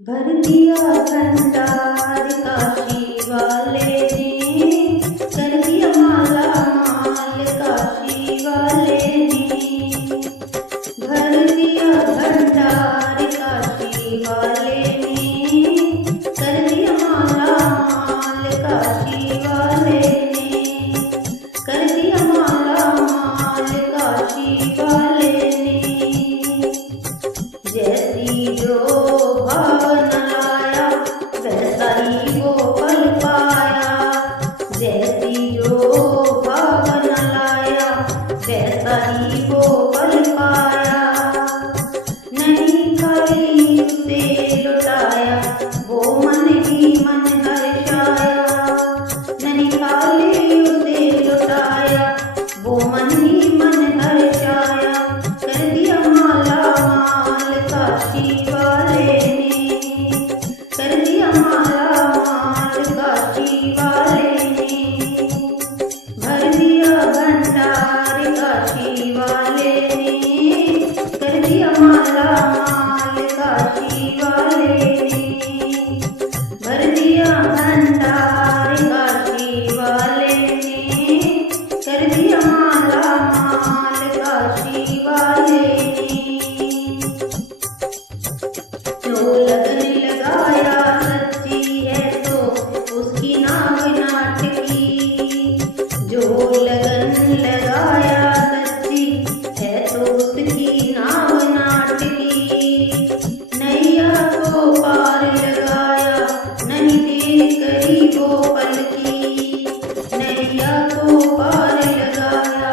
भर दिया भंडार काशी वाले ने, कर दिया माला माल काशी वाले ने। भर दिया भंडार काशी वाले ने, कर दिया माला माल काशी वाले ने। कर दिया माला माल काशी वाले ने। जैसी जो भावना लाया वैसा ही वो फल पाया। जैसी जो भावना लाया वैसा ही वो फल पाया। नहीं खाली उसे लुटाया वो मन ही मन हर्षाया। नहीं खाली उसे लुटाया वो मन ही मन हर्षाया। कर दिया माला माल काशी वाले ने। कर दिया माला माल काशी वाले ने। भर दिया भंडार काशी वाले ने। कर दिया माला माल काशी वाले ने। भर दिया भंडार काशी वाले ने। कर दिया माला माल काशी वाले ने। जो लगन लगाया सच्ची है तो उसकी नाव नाटकी। जो लगन लगाया सच्ची है तो उसकी नाव नाटकी। नैया को पार लगाया नहीं देर करी वो पल की। नैया को पार लगाया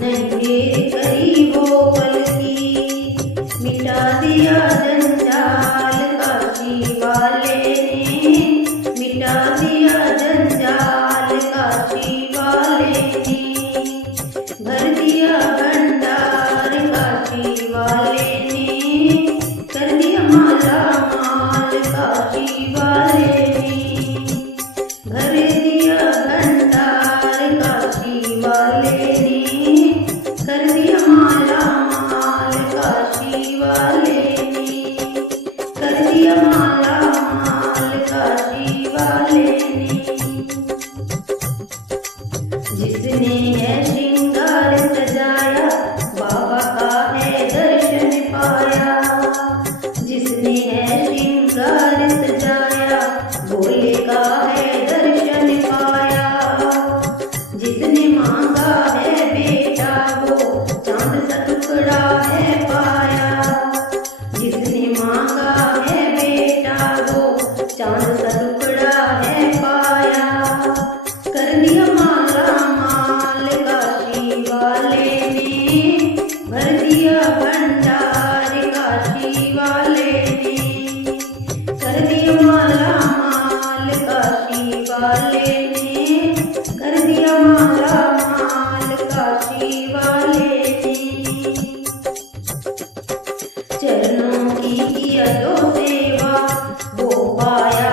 नहीं देर करी वो पल की। मिटा दिया जंजाल काशी वाले ने। मिटा दिया जंजाल काशी वाले ने। भर दिया भंडार काशी वाले ने। कर दिया माला माल काशी वाले ने। भर दिया भंडार काशी वाले ने। कर दिया माला माल काशी वाले ने। कर दिया माला माल काशी वाले ने। जिसने है श्रृंगार सजाया बाबा का है दर्शन पाया। जिसने है श्रृंगार सजाया भोले का है दर्शन पाया। जिसने मांगा है बेटा वो चांद सा टुकड़ा है पाया। जिसने मांगा है बेटा वो चांद सा टुकड़ा है पाया। कर दिया माला माल काशी वाले ने। भर दिया भंडार काशी वाले ने। कर दिया माला माल काशी वाले ने। कर दिया माला माल काशी वाले ने। चरणों की किया जो सेवा वो पाया